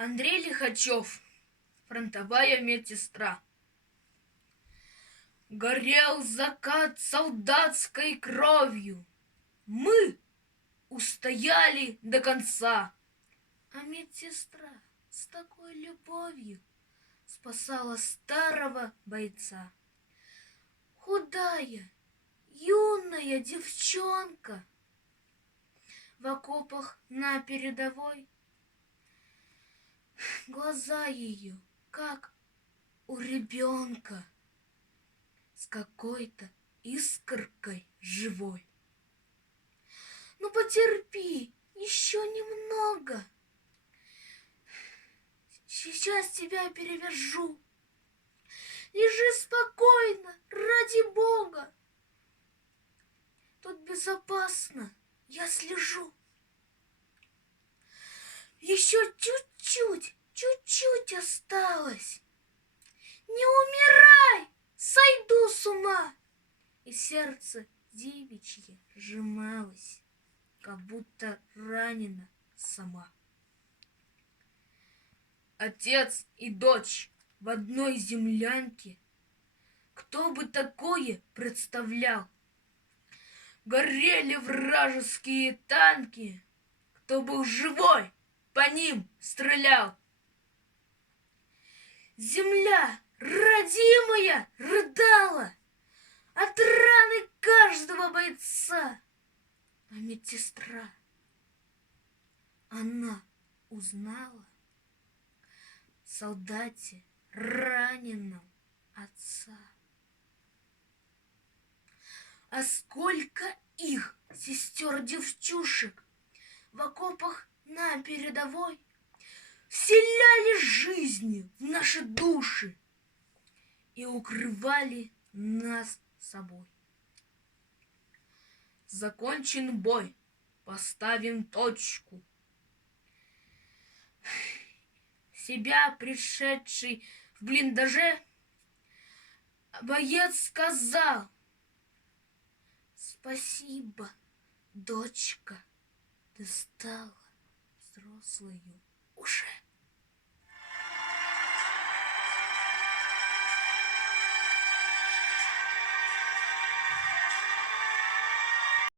Андрей Лихачев, фронтовая медсестра. Горел закат солдатской кровью. Мы устояли до конца. А медсестра с такой любовью спасала старого бойца. Худая, юная девчонка в окопах на передовой. Глаза ее, как у ребенка, с какой-то искоркой живой. Ну потерпи, еще немного. Сейчас тебя перевяжу. Лежи спокойно, ради Бога. Тут безопасно, я слежу. Еще чуть-чуть осталось. Не умирай, сойду с ума. И сердце девичье сжималось, как будто ранена сама. Отец и дочь в одной землянке, кто бы такое представлял? Горели вражеские танки, кто был живой, по ним стрелял. Земля, родимая, рыдала от раны каждого бойца. А медсестра, она узнала в солдате раненом отца. А сколько их, сестер-девчушек, в окопах на передовой вселяли жизнью в наши души и укрывали нас собой. Закончен бой, поставим точку. Себя пришедший в блиндаже боец сказал: спасибо, дочка, ты стала взрослою